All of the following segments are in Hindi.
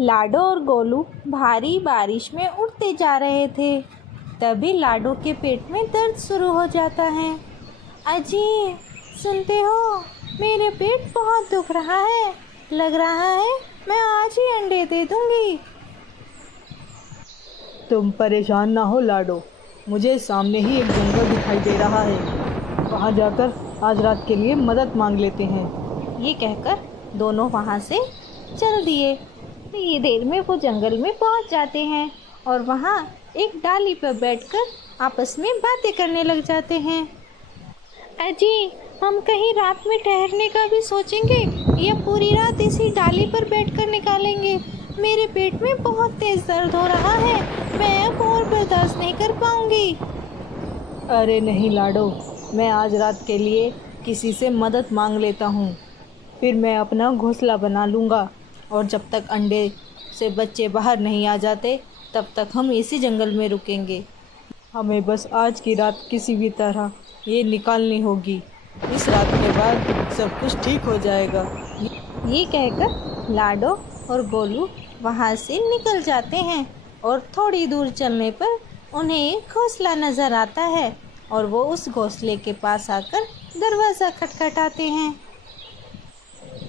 लाडो और गोलू भारी बारिश में उड़ते जा रहे थे। तभी लाडो के पेट में दर्द शुरू हो जाता है। अजी, सुनते हो? मेरे पेट बहुत दुख रहा है। लग रहा है मैं आज ही अंडे दे दूंगी। तुम परेशान ना हो लाडो, मुझे सामने ही एक जंगल दिखाई दे रहा है। वहाँ जाकर आज रात के लिए मदद मांग लेते हैं। ये कहकर दोनों वहाँ से चल दिए। ये देर में वो जंगल में पहुँच जाते हैं और वहाँ एक डाली पर बैठकर आपस में बातें करने लग जाते हैं। अजी, हम कहीं रात में ठहरने का भी सोचेंगे या पूरी रात इसी डाली पर बैठकर निकालेंगे? मेरे पेट में बहुत तेज दर्द हो रहा है, मैं अब और बर्दाश्त नहीं कर पाऊंगी। अरे नहीं लाडो, मैं आज रात के लिए किसी से मदद मांग लेता हूँ, फिर मैं अपना घोंसला बना लूँगा और जब तक अंडे से बच्चे बाहर नहीं आ जाते तब तक हम इसी जंगल में रुकेंगे। हमें बस आज की रात किसी भी तरह ये निकालनी होगी। इस रात के बाद सब कुछ ठीक हो जाएगा। ये कहकर लाडो और गोलू वहाँ से निकल जाते हैं और थोड़ी दूर चलने पर उन्हें एक घोंसला नज़र आता है और वो उस घोंसले के पास आकर दरवाज़ा खटखटाते हैं।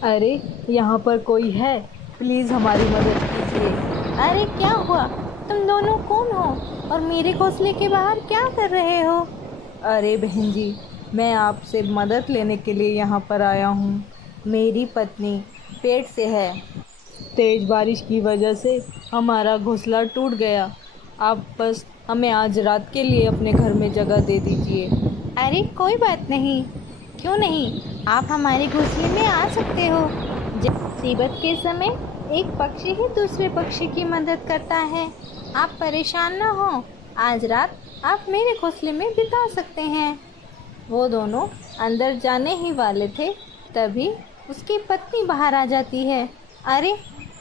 अरे, यहाँ पर कोई है? प्लीज़ हमारी मदद कीजिए। अरे क्या हुआ? तुम दोनों कौन हो और मेरे घोंसले के बाहर क्या कर रहे हो? अरे बहन जी, मैं आपसे मदद लेने के लिए यहाँ पर आया हूँ। मेरी पत्नी पेट से है। तेज़ बारिश की वजह से हमारा घोंसला टूट गया। आप बस हमें आज रात के लिए अपने घर में जगह दे दीजिए। अरे कोई बात नहीं, क्यों नहीं, आप हमारे घोंसले में आ सकते हो। जब मुसीबत के समय एक पक्षी ही दूसरे पक्षी की मदद करता है। आप परेशान ना हो, आज रात आप मेरे घोंसले में बिता सकते हैं। वो दोनों अंदर जाने ही वाले थे, तभी उसकी पत्नी बाहर आ जाती है। अरे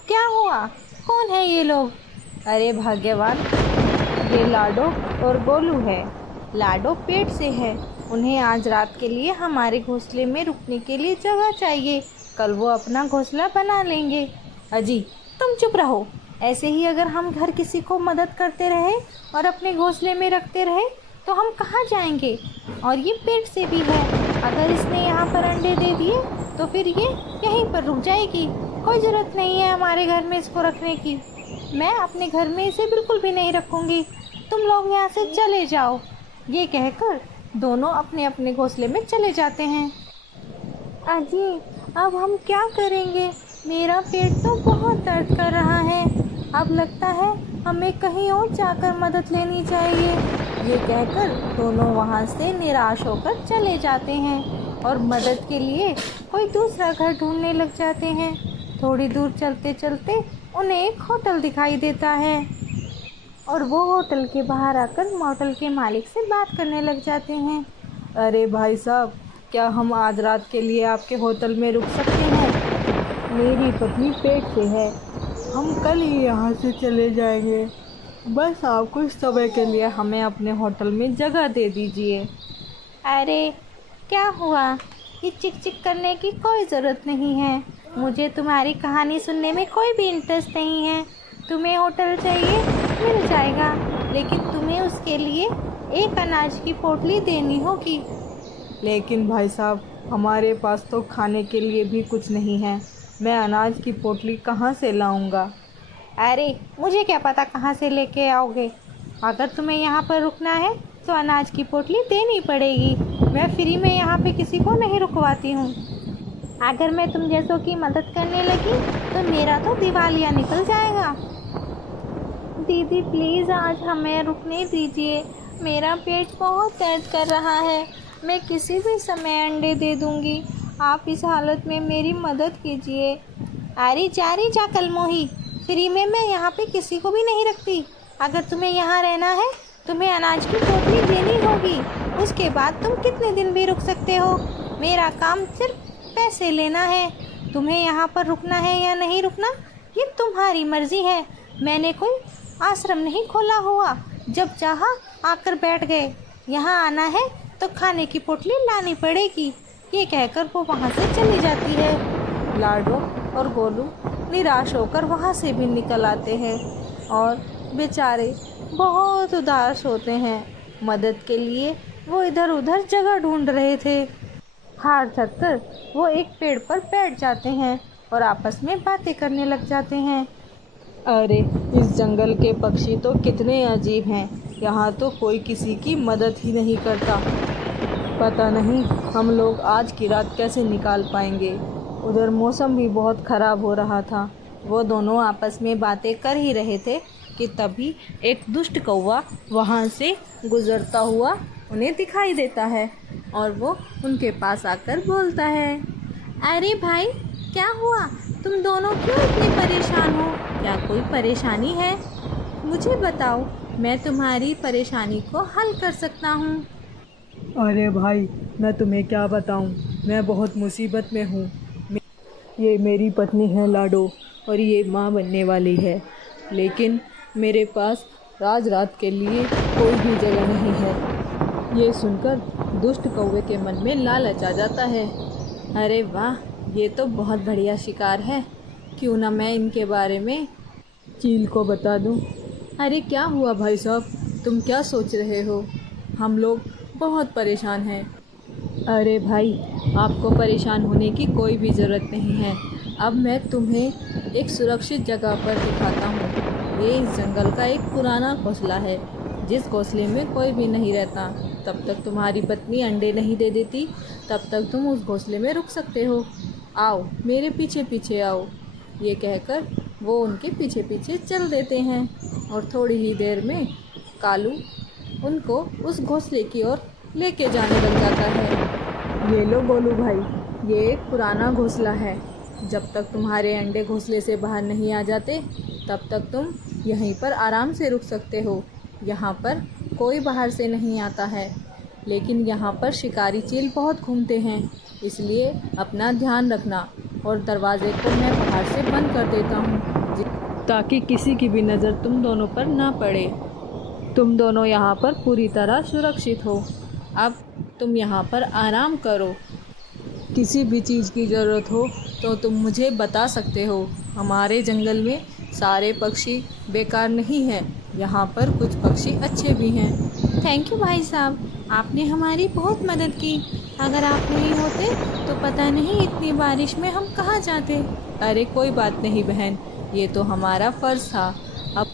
क्या हुआ? कौन है ये लोग? अरे भाग्यवान, ये लाडो और गोलू है। लाडो पेट से है, उन्हें आज रात के लिए हमारे घोंसले में रुकने के लिए जगह चाहिए। कल वो अपना घोंसला बना लेंगे। अजी, तुम चुप रहो। ऐसे ही अगर हम घर किसी को मदद करते रहे और अपने घोंसले में रखते रहे तो हम कहाँ जाएंगे? और ये पेट से भी है, अगर इसने यहाँ पर अंडे दे दिए तो फिर ये यहीं पर रुक जाएगी। कोई ज़रूरत नहीं है हमारे घर में इसको रखने की। मैं अपने घर में इसे बिल्कुल भी नहीं रखूँगी। तुम लोग यहाँ से चले जाओ। ये कहकर दोनों अपने अपने घोंसले में चले जाते हैं। अजी, अब हम क्या करेंगे? मेरा पेट तो बहुत दर्द कर रहा है। अब लगता है हमें कहीं और जाकर मदद लेनी चाहिए। ये कहकर दोनों वहाँ से निराश होकर चले जाते हैं और मदद के लिए कोई दूसरा घर ढूंढने लग जाते हैं। थोड़ी दूर चलते चलते उन्हें एक होटल दिखाई देता है और वो होटल के बाहर आकर होटल के मालिक से बात करने लग जाते हैं। अरे भाई साहब, क्या हम आज रात के लिए आपके होटल में रुक सकते हैं? मेरी पत्नी पेट से है, हम कल ही यहाँ से चले जाएंगे। बस आप कुछ समय के लिए हमें अपने होटल में जगह दे दीजिए। अरे क्या हुआ? ये चिक चिक करने की कोई ज़रूरत नहीं है। मुझे तुम्हारी कहानी सुनने में कोई भी इंटरेस्ट नहीं है। तुम्हें होटल चाहिए, मिल जाएगा, लेकिन तुम्हें उसके लिए एक अनाज की पोटली देनी होगी। लेकिन भाई साहब, हमारे पास तो खाने के लिए भी कुछ नहीं है। मैं अनाज की पोटली कहाँ से लाऊंगा? अरे मुझे क्या पता कहाँ से लेके आओगे। अगर तुम्हें यहाँ पर रुकना है तो अनाज की पोटली देनी पड़ेगी। मैं फ्री में यहाँ पे किसी को नहीं रुकवाती हूँ। अगर मैं तुम जैसों की मदद करने लगी तो मेरा तो दिवालिया निकल जाएगा। दीदी प्लीज़ आज हमें रुकने दीजिए, मेरा पेट बहुत दर्द कर रहा है। मैं किसी भी समय अंडे दे दूँगी, आप इस हालत में मेरी मदद कीजिए। अरे जा कलमोही, फ्री में मैं यहाँ पे किसी को भी नहीं रखती। अगर तुम्हें यहाँ रहना है तुम्हें अनाज की पोटली देनी होगी, उसके बाद तुम कितने दिन भी रुक सकते हो। मेरा काम सिर्फ पैसे लेना है। तुम्हें यहाँ पर रुकना है या नहीं रुकना ये तुम्हारी मर्ज़ी है। मैंने कोई आश्रम नहीं खोला हुआ, जब चाहा आकर बैठ गए। यहाँ आना है तो खाने की पोटली लानी पड़ेगी। ये कहकर वो वहाँ से चली जाती है। लाडो और गोलू निराश होकर वहाँ से भी निकल आते हैं और बेचारे बहुत उदास होते हैं। मदद के लिए वो इधर उधर जगह ढूंढ रहे थे। हार थक कर वो एक पेड़ पर बैठ जाते हैं और आपस में बातें करने लग जाते हैं। अरे इस जंगल के पक्षी तो कितने अजीब हैं। यहाँ तो कोई किसी की मदद ही नहीं करता। पता नहीं हम लोग आज की रात कैसे निकाल पाएंगे। उधर मौसम भी बहुत ख़राब हो रहा था। वो दोनों आपस में बातें कर ही रहे थे कि तभी एक दुष्ट कौवा वहाँ से गुजरता हुआ उन्हें दिखाई देता है और वो उनके पास आकर बोलता है, अरे भाई क्या हुआ, तुम दोनों क्यों इतने परेशान हो? क्या कोई परेशानी है? मुझे बताओ, मैं तुम्हारी परेशानी को हल कर सकता हूँ। अरे भाई मैं तुम्हें क्या बताऊँ, मैं बहुत मुसीबत में हूँ। ये मेरी पत्नी है लाडो और ये माँ बनने वाली है, लेकिन मेरे पास आज रात के लिए कोई भी जगह नहीं है। ये सुनकर दुष्ट कौवे के मन में लालच आ जाता है। अरे वाह, ये तो बहुत बढ़िया शिकार है, क्यों ना मैं इनके बारे में चील को बता दूं। अरे क्या हुआ भाई साहब, तुम क्या सोच रहे हो? हम लोग बहुत परेशान हैं। अरे भाई आपको परेशान होने की कोई भी ज़रूरत नहीं है। अब मैं तुम्हें एक सुरक्षित जगह पर दिखाता हूँ। ये इस जंगल का एक पुराना घोंसला है, जिस घोंसले में कोई भी नहीं रहता। तब तक तुम्हारी पत्नी अंडे नहीं दे देती, तब तक तुम उस घोंसले में रुक सकते हो। आओ मेरे पीछे पीछे आओ। ये कहकर वो उनके पीछे पीछे चल देते हैं और थोड़ी ही देर में कालू उनको उस घोंसले की ओर लेके जाने लग जाता है। ये लो गोलू भाई, ये एक पुराना घोंसला है। जब तक तुम्हारे अंडे घोंसले से बाहर नहीं आ जाते, तब तक तुम यहीं पर आराम से रुक सकते हो। यहाँ पर कोई बाहर से नहीं आता है, लेकिन यहाँ पर शिकारी चील बहुत घूमते हैं, इसलिए अपना ध्यान रखना। और दरवाजे को मैं बाहर से बंद कर देता हूँ ताकि किसी की भी नज़र तुम दोनों पर ना पड़े। तुम दोनों यहाँ पर पूरी तरह सुरक्षित हो। अब तुम यहाँ पर आराम करो। किसी भी चीज़ की ज़रूरत हो तो तुम मुझे बता सकते हो। हमारे जंगल में सारे पक्षी बेकार नहीं हैं, यहाँ पर कुछ पक्षी अच्छे भी हैं। थैंक यू भाई साहब, आपने हमारी बहुत मदद की। अगर आप नहीं होते तो पता नहीं इतनी बारिश में हम कहाँ जाते। अरे कोई बात नहीं बहन, ये तो हमारा फ़र्ज़ था। अब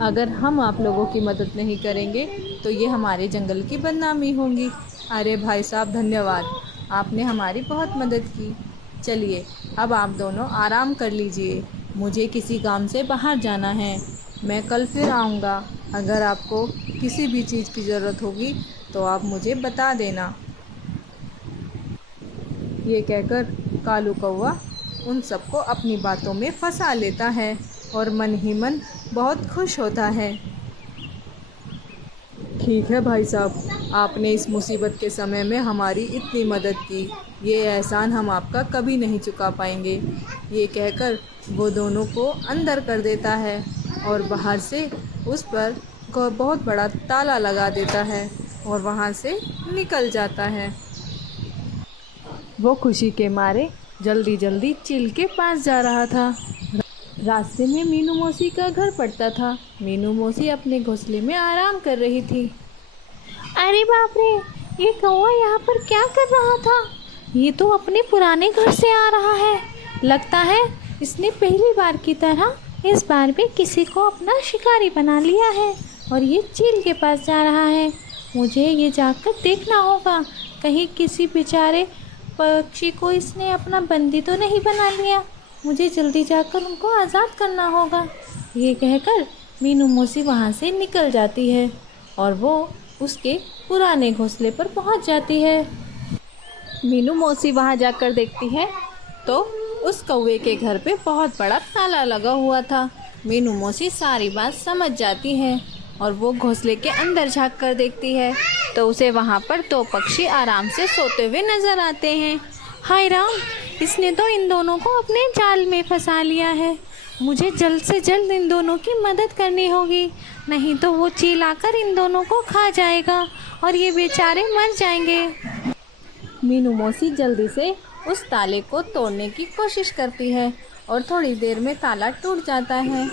अगर हम आप लोगों की मदद नहीं करेंगे तो ये हमारे जंगल की बदनामी होगी। अरे भाई साहब धन्यवाद, आपने हमारी बहुत मदद की। चलिए अब आप दोनों आराम कर लीजिए, मुझे किसी काम से बाहर जाना है। मैं कल फिर आऊँगा। अगर आपको किसी भी चीज़ की ज़रूरत होगी तो आप मुझे बता देना। ये कहकर कालू कौवा उन सबको अपनी बातों में फंसा लेता है और मन ही मन बहुत खुश होता है। ठीक है भाई साहब, आपने इस मुसीबत के समय में हमारी इतनी मदद की, ये एहसान हम आपका कभी नहीं चुका पाएंगे। ये कहकर वो दोनों को अंदर कर देता है और बाहर से उस पर बहुत बड़ा ताला लगा देता है और वहाँ से निकल जाता है। वो खुशी के मारे जल्दी जल्दी चील के पास जा रहा था। रास्ते में मीनू मौसी का घर पड़ता था। मीनू मौसी अपने घोंसले में आराम कर रही थी। अरे बाप रे, ये कौवा यहाँ पर क्या कर रहा था? ये तो अपने पुराने घर से आ रहा है। लगता है इसने पहली बार की तरह इस बार भी किसी को अपना शिकारी बना लिया है और ये चील के पास जा रहा है। मुझे ये जाकर देखना होगा, कहीं किसी बेचारे पक्षी को इसने अपना बंदी तो नहीं बना लिया। मुझे जल्दी जाकर उनको आज़ाद करना होगा। ये कहकर मीनू मौसी वहाँ से निकल जाती है और वो उसके पुराने घोंसले पर पहुँच जाती है। मीनू मौसी वहाँ जाकर देखती है तो उस कौवे के घर पे बहुत बड़ा ताला लगा हुआ था। मीनू मौसी सारी बात समझ जाती है और वो घोंसले के अंदर झांक कर देखती है तो उसे वहाँ पर दो पक्षी आराम से सोते हुए नज़र आते हैं। हाय राम, इसने तो इन दोनों को अपने जाल में फंसा लिया है। मुझे जल्द से जल्द इन दोनों की मदद करनी होगी, नहीं तो वो चील आकर इन दोनों को खा जाएगा और ये बेचारे मर जाएंगे। मीनू मौसी जल्दी से उस ताले को तोड़ने की कोशिश करती है और थोड़ी देर में ताला टूट जाता है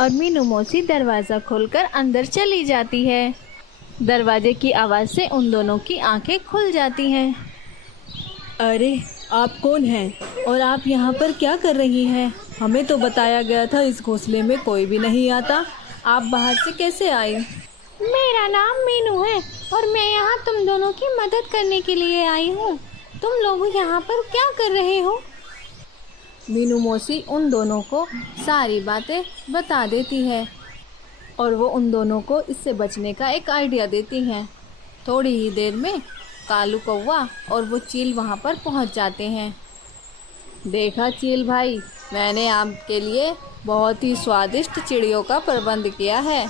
और मीनू मौसी दरवाज़ा खोलकर अंदर चली जाती है। दरवाजे की आवाज़ से उन दोनों की आंखें खुल जाती हैं। अरे आप कौन हैं और आप यहाँ पर क्या कर रही हैं? हमें तो बताया गया था इस घोंसले में कोई भी नहीं आता, आप बाहर से कैसे आई? मेरा नाम मीनू है और मैं यहाँ तुम दोनों की मदद करने के लिए आई हूँ। तुम लोग यहाँ पर क्या कर रहे हो? मीनू मौसी उन दोनों को सारी बातें बता देती है और वो उन दोनों को इससे बचने का एक आइडिया देती हैं। थोड़ी ही देर में कालू कौवा और वो चील वहाँ पर पहुँच जाते हैं। देखा चील भाई, मैंने आपके लिए बहुत ही स्वादिष्ट चिड़ियों का प्रबंध किया है।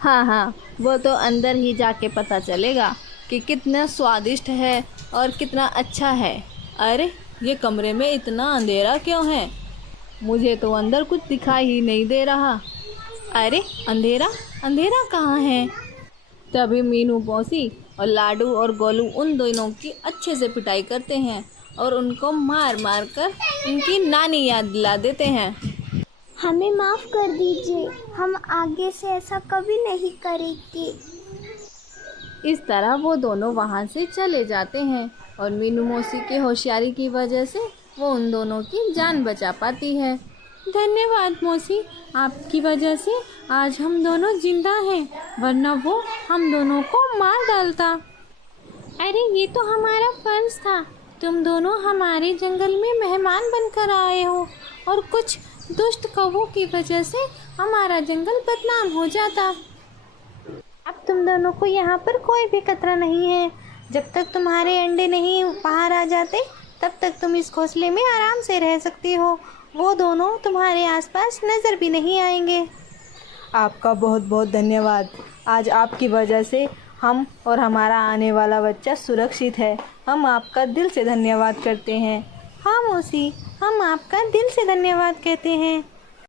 हाँ, वो तो अंदर ही जाके पता चलेगा कि कितना स्वादिष्ट है और कितना अच्छा है। अरे ये कमरे में इतना अंधेरा क्यों है? मुझे तो अंदर कुछ दिखाई ही नहीं दे रहा। अरे अंधेरा कहाँ है? तभी मीनू मौसी और लाडू और गोलू उन दोनों की अच्छे से पिटाई करते हैं और उनको मार मार कर उनकी नानी याद दिला देते हैं। हमें माफ़ कर दीजिए, हम आगे से ऐसा कभी नहीं करेंगे। इस तरह वो दोनों वहाँ से चले जाते हैं और मीनू मौसी के होशियारी की वजह से वो उन दोनों की जान बचा पाती है। धन्यवाद मौसी, आपकी वजह से आज हम दोनों जिंदा हैं, वरना वो हम दोनों को मार डालता। अरे ये तो हमारा फर्ज था। तुम दोनों हमारे जंगल में मेहमान बनकर आए हो और कुछ दुष्ट कौवों की वजह से हमारा जंगल बदनाम हो जाता। अब तुम दोनों को यहाँ पर कोई भी खतरा नहीं है। जब तक तुम्हारे अंडे नहीं बाहर आ जाते तब तक तुम इस घोंसले में आराम से रह सकती हो। वो दोनों तुम्हारे आसपास नज़र भी नहीं आएंगे। आपका बहुत बहुत धन्यवाद। आज आपकी वजह से हम और हमारा आने वाला बच्चा सुरक्षित है। हम आपका दिल से धन्यवाद करते हैं। हाँ मौसी, हम आपका दिल से धन्यवाद कहते हैं।